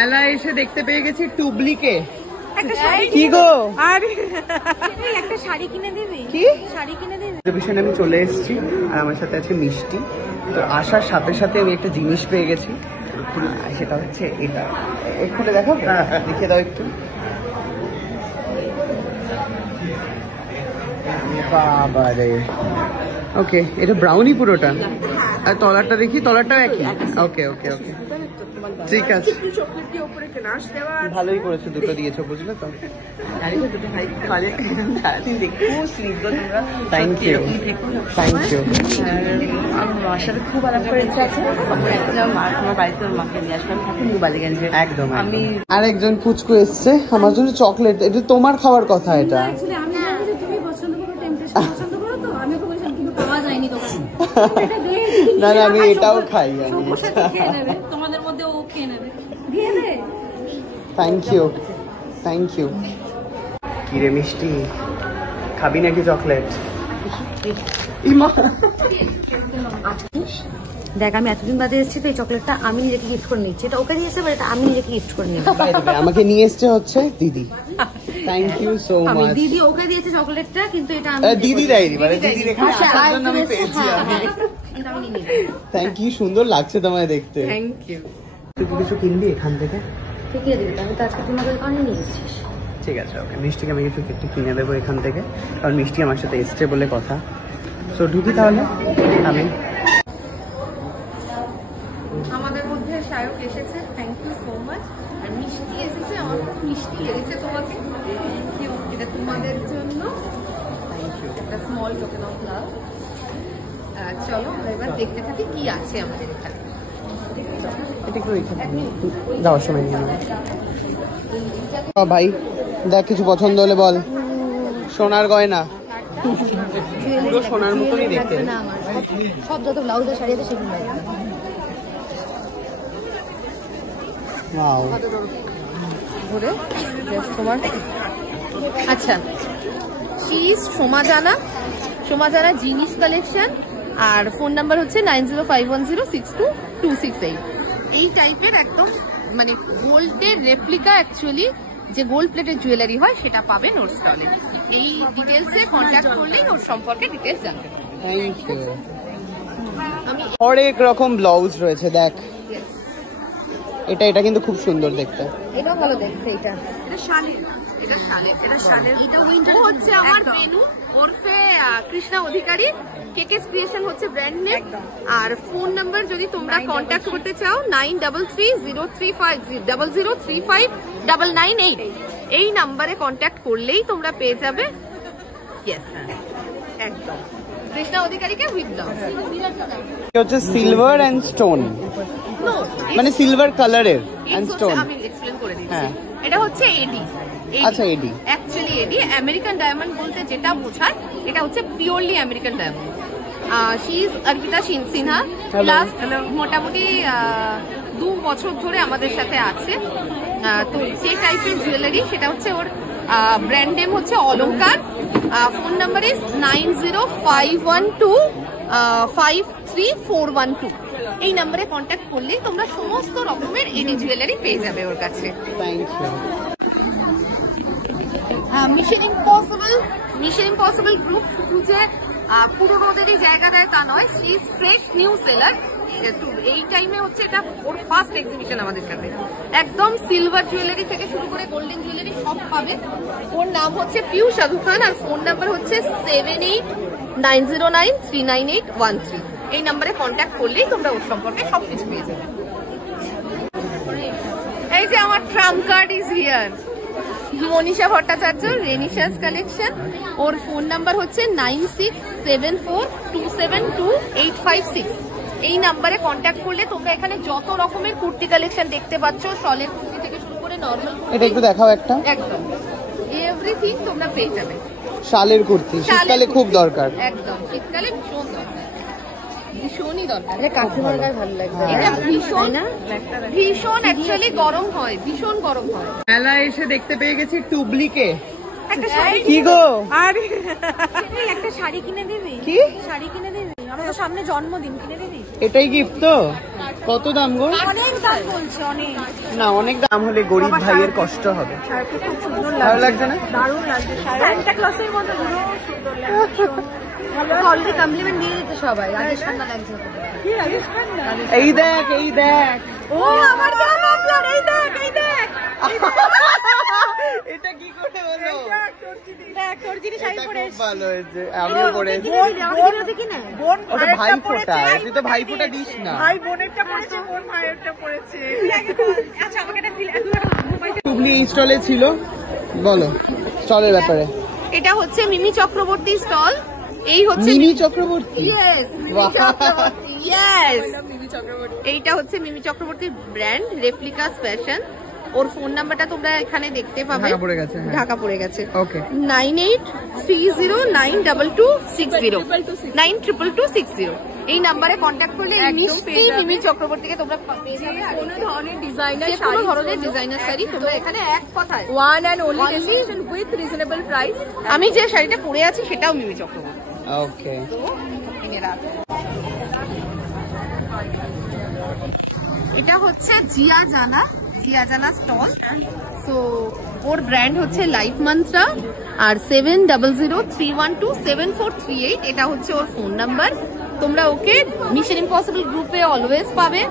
মেলায় এসে দেখতে পেয়ে গেছি টুবলিকে। কি গো একটা শাড়ি কিনে দেবে? কি শাড়ি কিনে দেবে? এক্সিবিশনে আমি চলে এসেছি আর আমার সাথে আছে মিষ্টি। তো আসার সাথে সাথে আমি একটা জিনিস পেয়ে গেছি, সেটা হচ্ছে এটা। একটু দেখাবো, দেখিয়ে দাও একটু। বাবারে, ওকে, এটা ব্রাউনি পুরোটা। আর তলারটা দেখি, তলারটাও একই। ওকে ওকে ওকে, ঠিক আছে, ভালোই করেছো, দুটো দিয়েছো, বুঝলে তো। Thank you thank you. আমার সাথে খুব আলাপ করে ইচ্ছা আছে, আমার বাড়িতে ওর মাকে নিয়ে আসলাম, বালিগঞ্জে। একদম। আমি আরেকজন পুচকু এসছে আমার জন্য চকলেট। এটা তোমার খাওয়ার কথা। এটা না না, আমি এটাও খাই। তোমাদের মধ্যে ও খেয়ে নেবে। Thank you thank you. কিরে মিষ্টি, খাবি নাকি চকলেট? দেখ, আমি এতদিন বাদে এসেছি তো এই চকলেটটা আমি নিজেকে গিফট করে নিচ্ছি। এটা ওকে দিয়েছে, এটা আমি নিজেকে গিফট করে নিচ্ছি। আমাকে নিয়ে এসছে হচ্ছে দিদি। Thank you so much. দিদি ওকে দিয়েছে চকলেটটা, কিন্তু এটা আমি দিদি দেয়নি, মানে দিদির এখানে আসার জন্য আমি পেয়েছি। আমি থ্যাংক ইউ, সুন্দর লাগছে তোমায় দেখতে। Thank you. তুই কিছু কিনবি এখান থেকে? ঠিক আছে, আমি তো আজকে তোমাদের কারণে নিয়ে এসেছিস। ঠিক আছে, ওকে। মিষ্টিকে আমি কিছু একটু কিনে দেবো এখান থেকে, কারণ মিষ্টি আমার সাথে এসছে বলে কথা। সো ঢুকি তাহলে। আমি আমাদের মধ্যে শায়ক এসেছে, থ্যাংক ইউ সো মাচ। আর মিষ্টি এসেছে, আমার খুব মিষ্টি লেগেছে তোমাকে। এটা তোমাদের জন্য একটা স্মল টোকেন অফ লাভ। চলো এবার দেখতে থাকি কি আছে আমাদের এখানে। যাওয়ার সময় নিয়ে নেবো। ভাই দেখ, কিছু পছন্দ হলে বল। সোনার গয়না, পুরো সোনার মতনই দেখতে। সব যত ব্লাউজ আর শাড়ি আছে সেগুলো তোমার। আচ্ছা, শি সোমা জানা জিনিস কালেকশন। আর ফোন নাম্বার হচ্ছে 9051062268। এই টাইপের একদম মানে গোল্ডের রেপ্লিকা, অ্যাকচুয়ালি যে গোল্ড প্লেটের জুয়েলারি হয় সেটা পাবেন ওর স্টলে। এই ডিটেলসে কন্ট্যাক্ট করলেই ওর সম্পর্কে ডিটেলস জানতে পারবেন। Thank you. অনেক রকম ব্লাউজ রয়েছে, দেখ। এটা কিন্তু খুব সুন্দর দেখতে। এটাও ভালো দেখতে। এটা শালের, এটা উইন্টার হচ্ছে আমার মেনু ওরফে কৃষ্ণা অধিকারী। কেকেস ক্রিয়েশন হচ্ছে ব্র্যান্ড নেম। আর ফোন নাম্বার যদি তোমরা কন্ট্যাক্ট করতে চাও 93303500359998। এই নাম্বারে কন্ট্যাক্ট করলেই তোমরা পেয়ে যাবে। ইয়েস, একদম কৃষ্ণা অধিকারীকে উইথ দাও। হচ্ছে সিলভার এন্ড স্টোন, মানে সিলভার কালারের এন্ড স্টোন। আমি এক্সপ্লেন করে দিচ্ছি। এটা হচ্ছে এডি। আচ্ছা, এডি অ্যাকচুয়ালি এডি আমেরিকান ডায়মন্ড বলতে যেটা বোঝায়, এটা হচ্ছে purely American diamond. She is Arpita Sinha. Last মোটামুটি 2 বছর ধরে আমাদের সাথে আছে। তো যে টাইপের জুয়েলারি সেটা হচ্ছে ওর ব্র্যান্ড নেম হচ্ছে অলংকার। Phone number is 9051253412। এই নাম্বারে কন্ট্যাক্ট করলেই তোমরা সমস্ত রকমের এডি জুয়েলারি পেয়ে যাবে ওর কাছে। Thank you. Mission impossible group শুধু যে পুরোনোদেরই জায়গা দেয় তা নয়, she is fresh new seller. এই টাইমে হচ্ছে এটা ওর ফার্স্ট এক্সিবিশন আমাদের সাথে। একদম সিলভার জুয়েলারি থেকে শুরু করে গোল্ডেন জুয়েলারি সব পাবে। ওর নাম হচ্ছে পিউ সাধু খান। আর ফোন নাম্বার হচ্ছে 7890939813। এই নাম্বারে কন্ট্যাক্ট করলেই তোমরা ওর সম্পর্কে সবকিছু পেয়ে যাবে। এই যে আমার trump card is here. Manisha Bhattacharya, রেনিশাস কালেকশন। ওর ফোন নাম্বার হচ্ছে 9674272856। এই নাম্বারে কন্ট্যাক্ট করলে তোমরা এখানে যত রকমের কুর্তি কালেকশন দেখতে পাচ্ছ, শলের কুর্তি থেকে শুরু করে নর্মাল, এটা একটু দেখাও একটা। একদম এভরিথিং তোমরা পেয়ে যাবে। শালের কুর্তি শীতকালে খুব দরকার। একদম শীতকালে ভীষণ দরকার, ভীষণই দরকার। কাকিমার গায়ে ভালো লাগবে। এটা ভীষণ ভীষণ অ্যাকচুয়ালি গরম হয়, ভীষণ গরম হয়। মেলায় এসে দেখতে পেয়ে গেছি টুবলিকে। একটা শাড়ি কি গো, আর একটা শাড়ি কিনে দেবে? কি শাড়ি কিনে দেবে? আমার তো সামনে জন্মদিন, কিনে দিবি? এটাই গিফট তো? কত দাম গো? অনেক দাম বলছে, অনেক। না, অনেক দাম হলে গরিব ভাইয়ের কষ্ট হবে। খুব সুন্দর ভালো লাগছে না? দারুণ লাগছে। সান্টা ক্লসের মতো পুরো সুন্দর লাগছে। অলরেডি কমপ্লিমেন্ট দিয়ে দিতে সবাই। আগে ঠান্ডা লাগছে। কি লাগে ঠান্ডা? এই দেখ, এই দেখ। ও আমার দেওয়া মাফলার, এই দেখ, এই দেখ। এটা কি করে হলো? দেখ তোর জিনিস আমি এটা পরে খুব ভালো হয়েছে, আমিও পরেছি। বোন ওটা ভাই ফোটা, তুই তো ভাই ফোটা দিস না। ভাই বোনেরটা পড়েছে, বোন ভাইয়েরটা পড়েছে। আচ্ছা আমাকে একটা হুগলি স্টলে ছিল, বলো স্টলের ব্যাপারে। এটা হচ্ছে মিমি চক্রবর্তী স্টল। এই হচ্ছে মিনি চক্রবর্তী। ইয়েস, বাহ। ইয়েস, এইটা হচ্ছে মিমি চক্রবর্তীর ব্র্যান্ড, রেপ্লিকাস ফ্যাশন। ওর ফোন নাম্বারটা তোমরা এখানে দেখতে পাবে। ঢাকা পড়ে গেছে, হ্যাঁ। ঢাকা পড়ে গেছে। ওকে। 98309226092260 এই নাম্বারে কন্ট্যাক্ট করলে এই মিষ্টি মিমি চক্রবর্তীকে তোমরা পেয়ে যাবে। আর কোনো ধরনের ডিজাইনার যে কোনো ধরনের ডিজাইনার শাড়ি তোমরা এখানে এক কথায় one and only destination with reasonable price. আমি যে শাড়িটা পরে আছি সেটাও মিমি চক্রবর্তী। ওকে। তো কিনে রাখো। এটা হচ্ছে জিয়া জানা স্টল। সো ওর ব্র্যান্ড হচ্ছে লাইফ মন্ত্রা, আর 7003127438 এটা হচ্ছে ওর ফোন নাম্বার। তোমরা ওকে মিশন ইম্পসিবল গ্রুপে অলওয়েজ পাবে,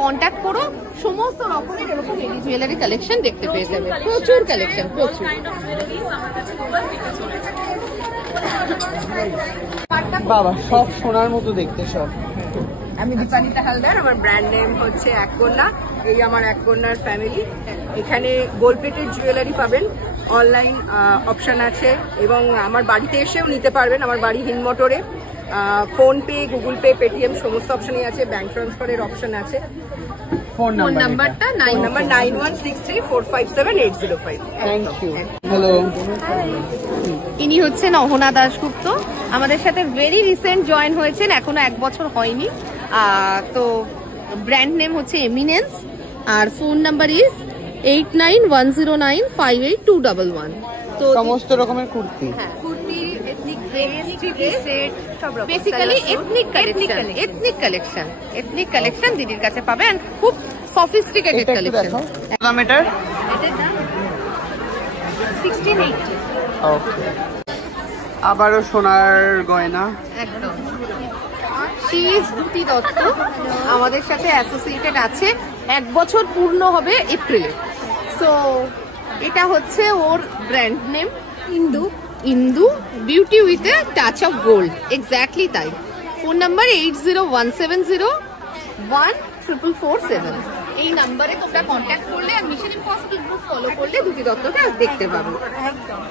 কন্ট্যাক্ট করো। সমস্ত রকমের এরকম লেডি জুয়েলারি কালেকশন দেখতে পেয়ে যাবে, প্রচুর কালেকশন, প্রচুর। বাবা, সব সোনার মতো দেখতে সব। আমি দীপানিতা হালদার, আমার ব্র্যান্ড নেম হচ্ছে এক কন্যা। এই আমার এক কন্যার ফ্যামিলি। এখানে গোল্ড প্লেটেড জুয়েলারি পাবেন, অনলাইন অপশন আছে এবং আমার বাড়িতে এসেও নিতে পারবেন। আমার বাড়ি হিন্দমোটরে। ফোনপে, গুগল পে, পেটিএম সমস্ত অপশনই আছে, ব্যাংক ট্রান্সফারের অপশন আছে। ফোন নাম্বারটা নাম্বার 9163457805। Thank you. হ্যালো, ইনি হচ্ছেন অহনা দাশগুপ্ত, আমাদের সাথে ভেরি রিসেন্ট জয়েন হয়েছেন, এখনো 1 বছর হয়নি। তো ব্র্যান্ড নেম হচ্ছে এমিনেন্স, আর ফোন নাম্বার ইজ 8910958211। তো সমস্ত রকমের কুর্তি। হ্যাঁ, kurti, ethnic dress, three set সব রকম। বেসিক্যালি এথনিক কালেকশন দিদির কাছে পাবে, and খুব সফিস্টিকেটেড এটা একটু কালেকশন। দেখাও। কত দাম এটার? এটার দাম 1680। ওকে। আবারও সোনার গয়না। একদম। শি ইজ দ্যুতি দত্ত, আমাদের সাথে অ্যাসোসিয়েটেড আছে, 1 বছর পূর্ণ হবে এপ্রিলে। সো এটা হচ্ছে ওর brand name Indu beauty with a touch of gold, exactly তাই। Phone number 8017014447। এই নাম্বারে তোমরা কন্ট্যাক্ট করলে আর মিশন ইম্পসিবল গ্রুপ ফলো করলে দ্যুতি দত্তকে দেখতে পাবে। একদম।